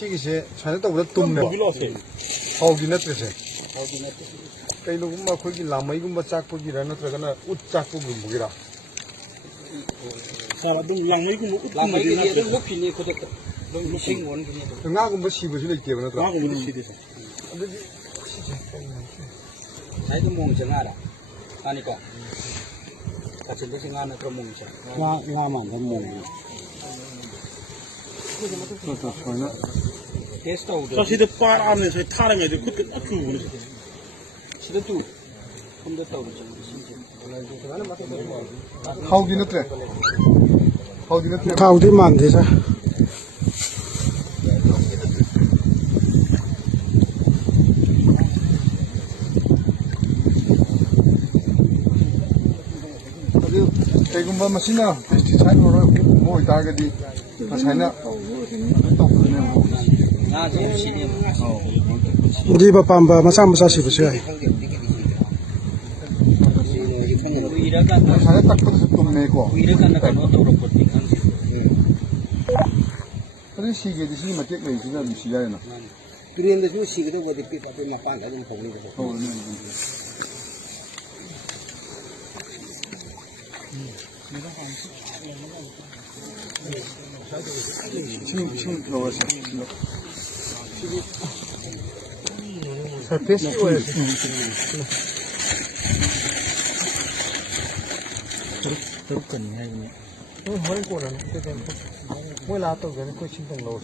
시기세 자네 또 우리 dum네 하우기 넷트세 그이노금마 거기 라마이금마 짝고기라 너트라가나 웃 짝고기 뭐기라 사람들 랑마이금 랑마이금 높이니 그것도 너무 생원 그냥 나금마 시부실 있게요 너트라 나금 시대서 자기도 몸정 알아 하니까 같이 무슨 하나 그런 몸정 나만 몸 테스트하고 저 시대 빠르네 저 타는 애들 그때 딱 그거 시대도 혼됐다고 그러죠 하우기 넷트래 하우기 넷트래 가우디만 안 되자 대금바 마시나 페스티사이드로 뭐 이따가디 마사이나 나 지금 시대 우리가 밤바 마사 시부셔 마사이나 딱 붙어서 dum네고 이래간나 가노도로 버티 간지 그런 시기에 시기 맞게 내 지가 미시야나 그런데 좀 시기도 어디 삐빠삐 막 반가지 보는 거 층 넣어서 페스티벌 Tôi cần hay nhỉ? hơi của nó cái mỗi lá tôi cái nó chim đồng lối